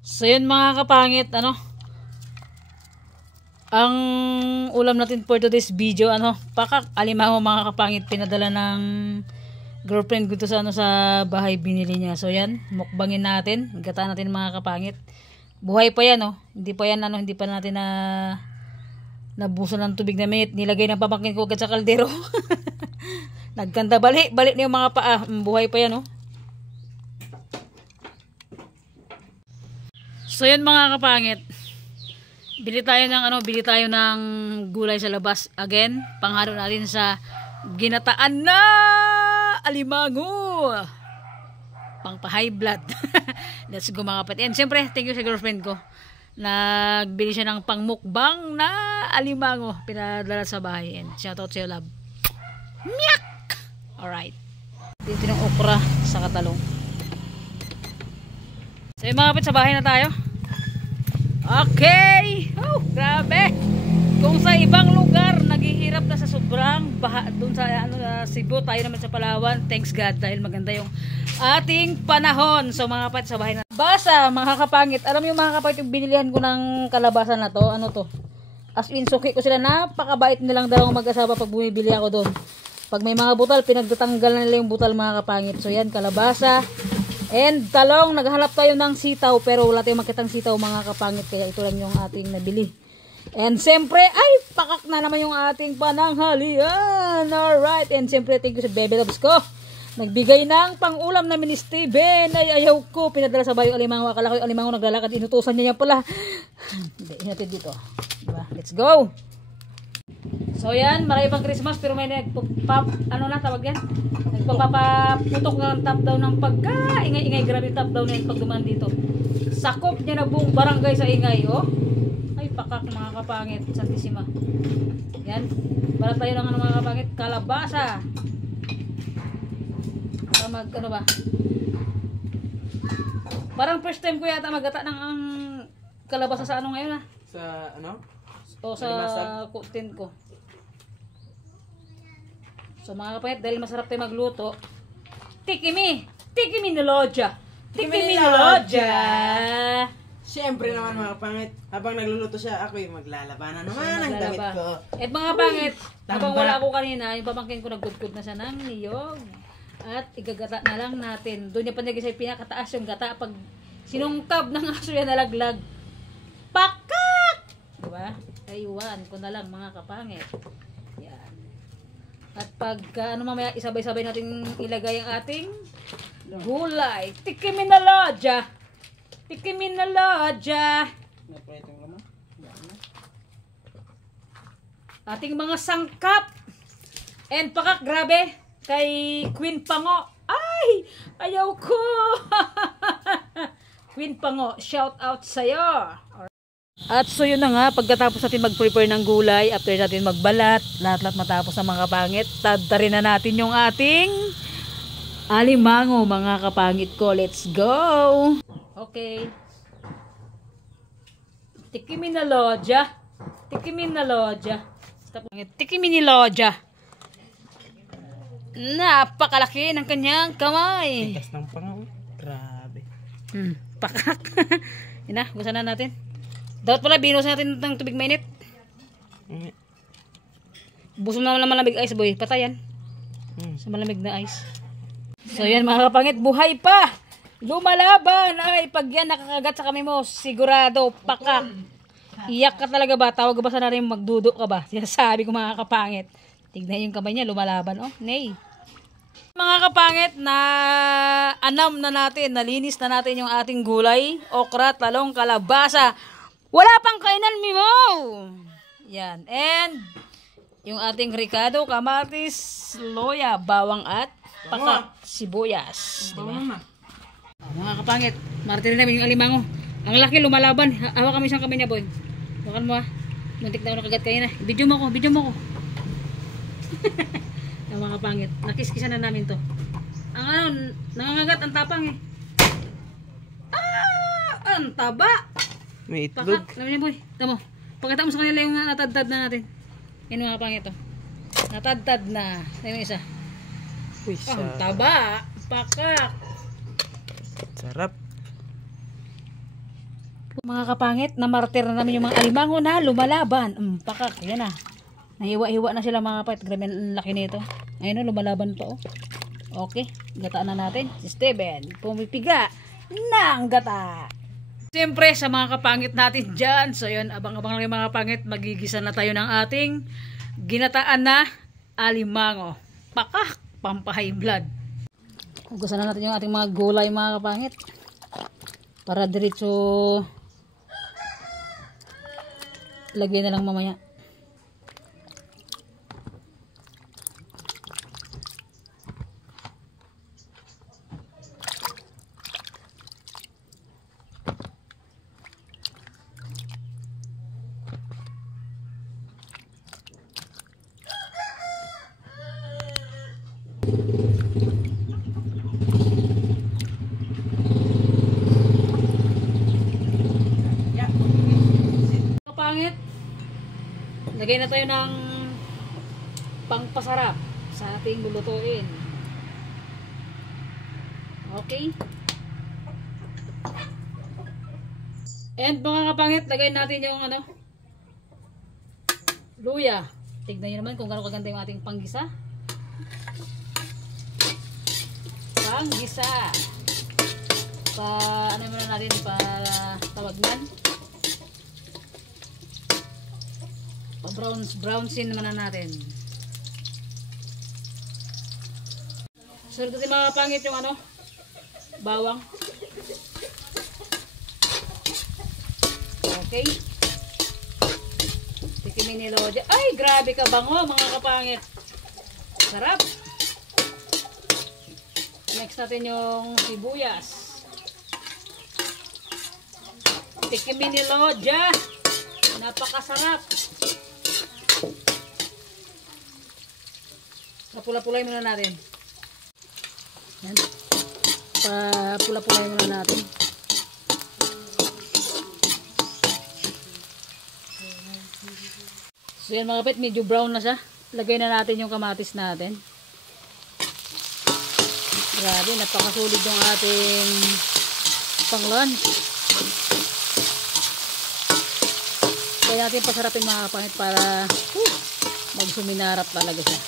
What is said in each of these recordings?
So yun mga kapangit, ano? Ang ulam natin for today's video, ano? Pakak, alimango mga kapangit, pinadala ng girlfriend ko to sa, ano, sa bahay, binili niya. So yan, mukbangin natin, gataan natin mga kapangit. Buhay pa yan, oh. Hindi pa yan, ano, hindi pa natin nabuso ng tubig na minute. Nilagay ng pamangkin ko agad sa kaldero. Nagkanda, balik na yung mga paa. Buhay pa yan, oh. So yun mga kapangit, bili tayo ng gulay sa labas. Again, panghalo natin sa ginataan na alimango. Pang pa-high blood. Let's go mga kapatid. And siyempre, thank you sa girlfriend ko. Nagbili siya ng pangmukbang na alimango. Pinadala sa bahay. And shout out to you, love. Miyak! Alright. Dito ng okra sa katalong. So yung mga kapatid, sa bahay na tayo. Okay! Oh, grabe! Kung sa ibang lugar naghihirap na sa sobrang baha doon sa Cebu, tayo naman sa Palawan, thanks God dahil maganda yung ating panahon. So mga kapatid, sa bahay na basa, mga kapangit. Alam mo yung mga kapangit, yung binilihan ko ng kalabasa na to, ano to? As in, suki ko sila, napakabait nilang dalawang mag-asawa pag bumibili ako doon. Pag may mga butal, pinagtatanggal na nila yung butal mga kapangit. So yan, kalabasa and talong. Naghanap tayo ng sitaw pero wala tayong makitang sitaw mga kapangit, kaya ito lang yung ating nabili. And siyempre, ay, pakak na naman yung ating pananghalian. Alright, and siyempre, thank you sa Bebe Loves ko. Nagbigay ng pang-ulam namin ni Steven. Ay, ayaw ko. Pinadala sa bayo alimango. Akala ko yung alimango naglalakad. Inutusan niya pala. Hindi, hinatid dito. Diba? Let's go. So yan, marami pang Christmas pero may tawag yan? Nagpapaputok ng top down ng pagka ingay-ingay, grabe top down na yung pag dumaan dito. Sakop niya na buong barangay sa ingay, oh. Ay, pakak mga kapangit, Santisima. Yan, para tayo ng mga kapangit, kalabasa. Para ba? Parang first time ko yata magata ng kalabasa sa ano ngayon, Sa ano? O sa kutin ko. So mga kapatid, dahil masarap tayo magluto, tikimi ni Lodja. Tikimi ni Lodja. Siyempre naman mga pangit, habang nagluluto siya, ako yung maglalabanan naman ang damit ko. At mga pangit, habang wala ako kanina, yung pamangkin ko nagkudkud na siya ng niyog. At igagata na lang natin. Doon niya pa naging sa pinakataas yung gata. Pag sinungkab ng aso yan nalaglag, pakak! Diba? Aywan ko na lang mga kapangit. Yan. At pag mamaya isabay-sabay natin ilagay ang ating gulay. Tikimin na Lodja. Tikimin na Lodja. Ating mga sangkap. And pakak, grabe. Kay Queen Pango. Ay! Ayaw ko! Queen Pango, shout out sa'yo. At so yun na nga, pagkatapos natin mag-prepare ng gulay, after natin magbalat, lahat-lahat matapos ng mga kapangit, tadtarin na natin yung ating alimango mga kapangit ko. Let's go! Okay. Tikimin na Lodja. Tikimin na Lodja. Tikimin ni Lodja. Napakalaki ng kanyang kamay. Tigas ng pangaw. Grabe. Pakak. Yun na, gusto na natin. Dapat pala binusan natin ng tubig mainit. Buso na malamig ice, boy. Patayan. Sa malamig na ice. So yan mga kapangit, buhay pa. Lumalaban. Ay, pag yan nakakagat sa kami mo, sigurado, pakak. Iyak ka talaga ba? Tawag ba sa narin magdudo ka ba? Sinasabi ko mga kapangit. Tignan yung kamay niya, lumalaban. Oh, nay. Mga kapangit, na anam na natin, nalinis na natin yung ating gulay, okra, talong, kalabasa. Wala pang kainan, Mimo! Yan. And, yung ating ricado, kamatis, loya, bawang at pakak, sibuyas. Diba? Mga kapangit, martir namin yung alimango. Ang laki, lumalaban. Hawak kami isang kamay niya, boy. Hawakan mo, muntik na ako nakagat kayo na. Video mo ko. Yung mga kapangit, nakiskisan na namin to. Ang nangangagat, ang tapang eh. Ang taba! May itlog. Pakak, namin niya boy. Tamo, pagkatapos mo sa kanila yung natadtad na natin. Yan mga kapangit to. Natadtad na. Tayo yung isa. Uy, Ang taba! Pakak! Sarap. Mga kapangit, namartir na namin yung mga alimango na lumalaban. Pakak, yan na. Nahiwa-hiwa na sila mga kapangit. Grabe ang laki nito. Ayun o, lumalaban pa o. Okay, gataan na natin. Si Steven, pumipiga ng gata. Siyempre, sa mga kapangit natin dyan. So yun, abang-abang lang yung mga kapangit. Magigisa na tayo ng ating ginataan na alimango. Pakak, pampahay blood. Ugasan na natin yung ating mga gulay mga kapangit. Para diretso lagay na lang mamaya. Kapangit, lagay na tayo ng pangpasarap sa ating lulutuin. Okay. And mga kapangit, lagay natin yung luya. Tignan nyo naman kung gaano kaganda yung ating panggisa. Panggisa. Ano muna natin para tawagnan? Brownsin naman natin. Sunod natin mga kapangit yung bawang. Okay. Tikimin ni Lodi. Ay, grabe ka bango mga kapangit. Sarap. Next natin yung sibuyas. Tikimin ni Lodja. Napakasarap. Papula-pulay muna natin. Yan. Papula-pulay muna natin. So yan mga kapit, medyo brown na siya. Lagay na natin yung kamatis natin. Grabe, napakasulit yung ating pang-lunch. Kaya natin pasarapin mga kapangit para magsuminarap talaga siya.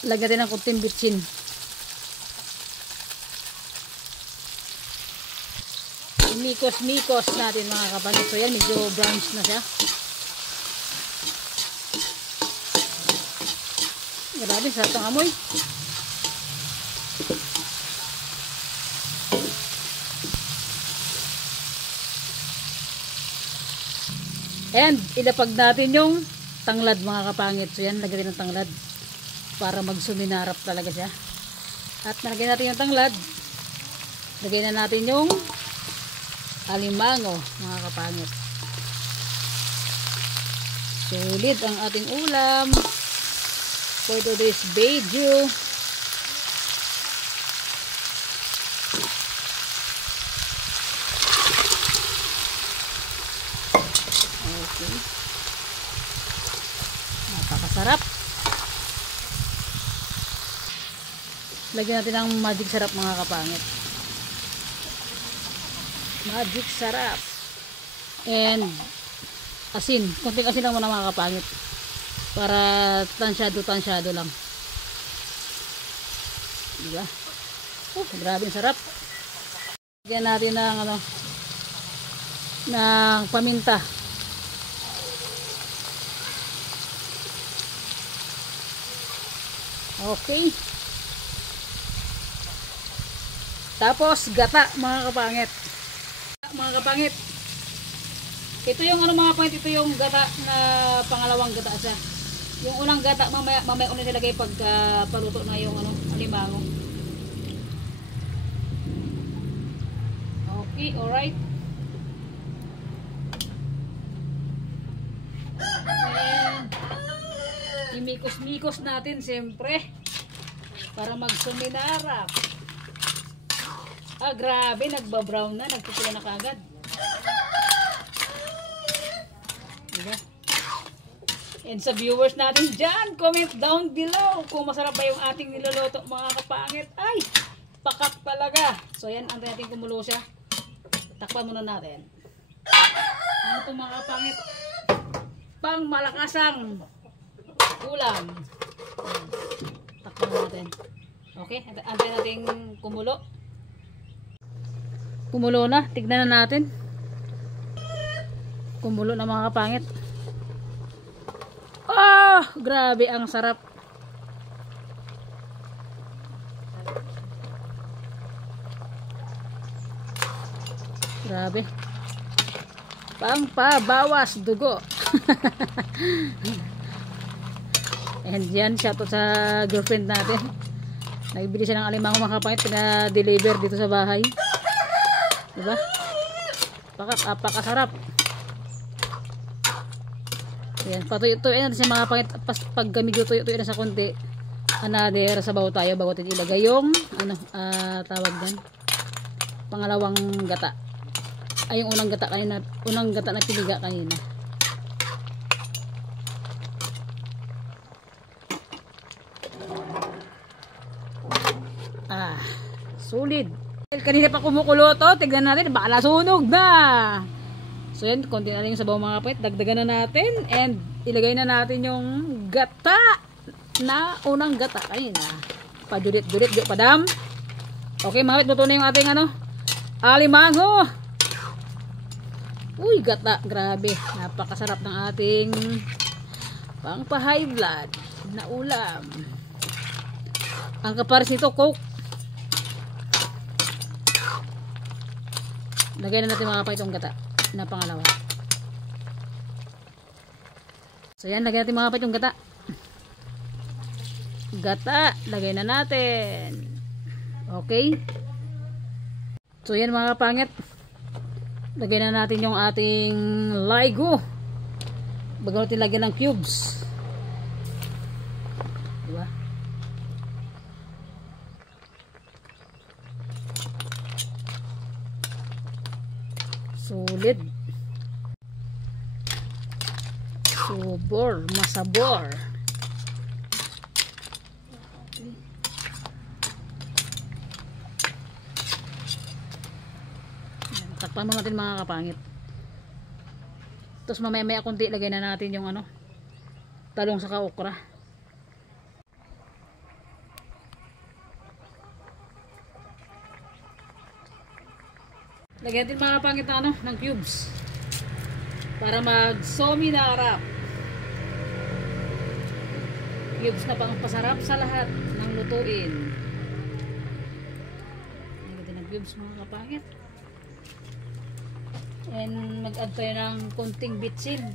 Lagyan natin ng kunting bitsin. Mikos-mikos natin mga kapangit. So yan, medyo brownish na siya. Grabe, sarap ang amoy. And ilapag natin yung tanglad mga kapangit. So yan, lagyan ng tanglad para magsuminarap talaga siya. At nalagyan natin yung tanglad. Lagyan na natin yung alimango mga kapangit. Sulit ang ating ulam for today's video. Okay. Napakasarap. Lagyan natin ng magic sarap mga kapangit. Magic sarap. And asin. Konting asin lang muna mga kapangit. Para tansyado lang. Diba? Grabe sarap. Lagyan natin ng ng paminta. Okay. Tapos gata mga kapangit. Mga kapangit. Ito yung mga kapangit, ito yung gata na pangalawang gata siya. Yung unang gata mamaya ulit nilagay pagka paluto na yung alimango. Okay, alright. And imikos-mikos natin siyempre para magsuminarap. Grabe, nagbabrown na, nagpupula na kaagad. Diba? And sa viewers natin dyan, comment down below kung masarap ba yung ating niluluto mga kapangit. Ay, talaga. So yan, antayin natin kumulo siya. Takpan muna natin. Ano itong mga kapangit? Pang malakasang ulam. Takpan natin. Okay, antayin natin kumulo. Kumulo na, tignan na natin. Kumulo na mga kapangit. Ah, grabe ang sarap. Grabe. Pampabawas dugo. And yan, shoutout sa girlfriend natin. Nagbili siya ng alimango mga kapangit, pina-deliver dito sa bahay. Diba? Apakasarap. Ayan, patuyo-tuyo natin siya mga kapangit. Pag medyo tuyo-tuyo na sa konti, another sabaw tayo bago natin ilagay yung tawag din, pangalawang gata. Ay, yung unang gata kanina, unang gata na piniga kanina. Ah, solid. Kanina pa kumukulo to, tignan natin, baka nasunog na. So yan, konti na lang yung sabaw mga kapit, dagdagan na natin, and ilagay na natin yung gata na unang gata kanina. Pajulit-julit, padam. Okay mga kapit, luto na yung ating alimango. Uy, gata, grabe. Napakasarap ng ating pang-high blood na ulam. Ang kapares nito, Coke. Lagay na natin mga kapay itong gata na pangalawa. So yan, lagay natin mga kapay itong gata. Gata, lagay na natin. Okay. So yan mga kapangit. Lagay na natin yung ating Laigo. Bago natin lagyan ng cubes. Diba? Solid. Subor, masabor. Okay. Takpan mo natin mga kapangit. Tapos mamaya konti lagay na natin yung talong sa okra. Lagyan natin mga kapangit ng cubes para mag-somi na harap. Cubes na pang pasarap sa lahat ng lutuin. Lagyan natin ng cubes mga kapangit. And mag-add tayo ng konting bitsin.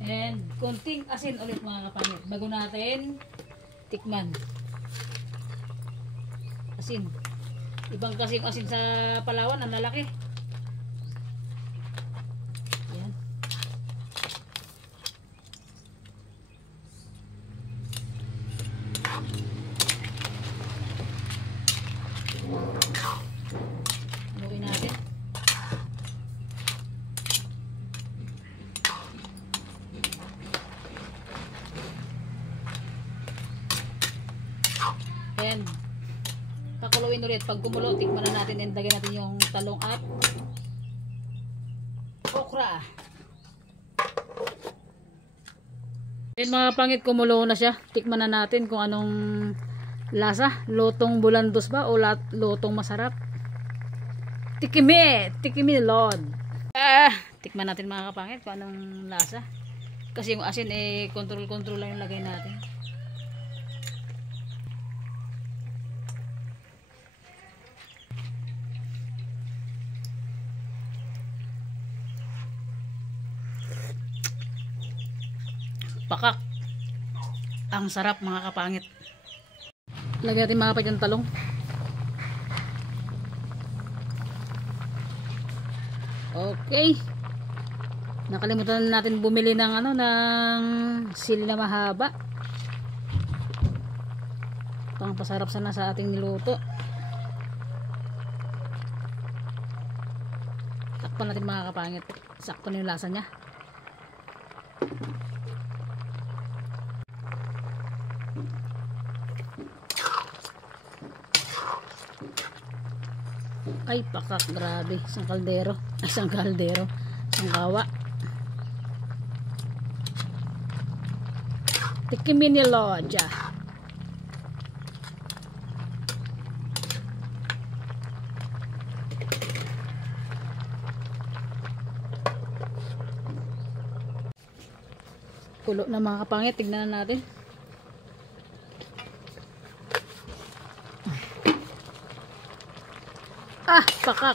And konting asin ulit mga kapangit. Bago natin tikman. Asin. Ibang kasi yung asin sa Palawan, ang lalaki. Ayan. Haluin natin. And pakuluin ulit. Pag gumulo, tikman na natin and lagyan natin yung talong at okra. And mga pangit, kumulo na siya. Tikman na natin kung anong lasa. Lotong bulandos ba o lotong masarap? Tikimi Lord. Tikman natin mga kapangit kung anong lasa. Kasi yung asin control lang yung lagay natin. Pakak. Ang sarap mga kapangit. Lagyan natin mga kapangit yung talong. Okay. Nakalimutan natin bumili ng ng sili na mahaba. Pangpasarap sana sa ating niluto. Takpan natin mga kapangit. Sakto na yung lasa niya. Ay, pakak, grabe. Isang kaldero. Isang kaldero. Isang kawa. Tikimin ni Lodja. Kulo na mga kapangit. Tignan natin. Ah, pakak.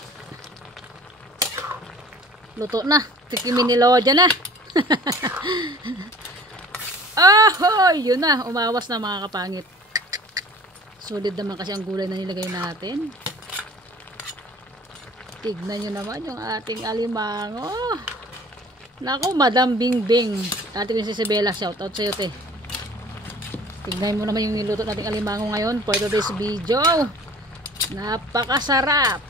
Luto na. Tikimin ni Lodja na. Ahoy! Yun na. Umawas na mga kapangit. Solid naman kasi ang gulay na nilagay natin. Tignan nyo naman yung ating alimango. Naku, Madam Bingbing. Ate Princess Isabela, shout out sa'yo, te. Tignan mo naman yung niluto nating alimango ngayon for today's video. Napakasarap.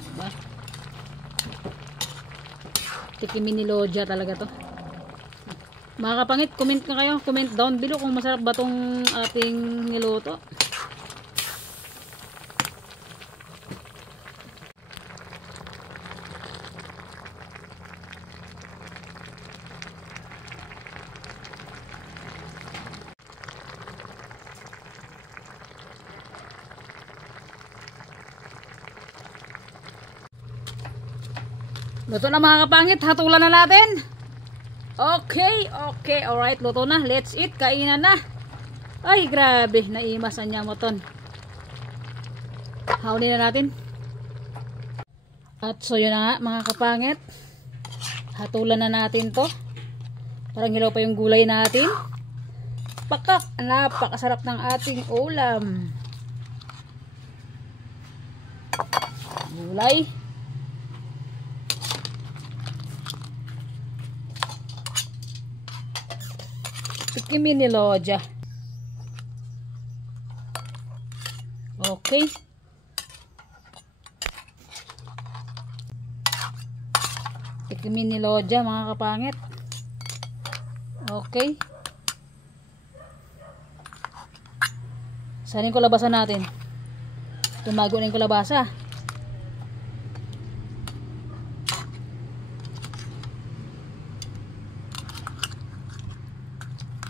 Diba? Tikimin ni Lodja talaga to. Mga kapangit, comment na kayo. Comment down below kung masarap ba tong ating niluto. Luto na mga kapangit, hatulan na natin. Okay, alright, luto na. Let's eat, kainan na. Ay, grabe, naimasan niya mo ton. Haunin na natin. At so yun na nga mga kapangit. Hatulan na natin to. Parang hilaw pa yung gulay natin. Pakak, napakasarap ng ating ulam. Gulay. Tikimin ni Lodja. Okay. Tikimin ni Lodja mga kapangit. Okay. Sanin ko labasan natin. Tumago na yung kalabasa.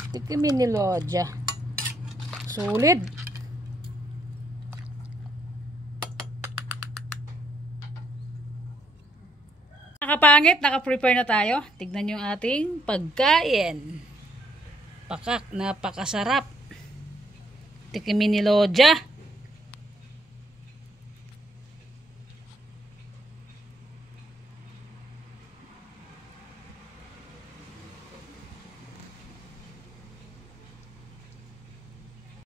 Tikimin ni Lodja. Solid. Nakapangit, naka-prepare na tayo. Tignan yung ating pagkain. Pakak, napakasarap. Tikimin ni Lodja.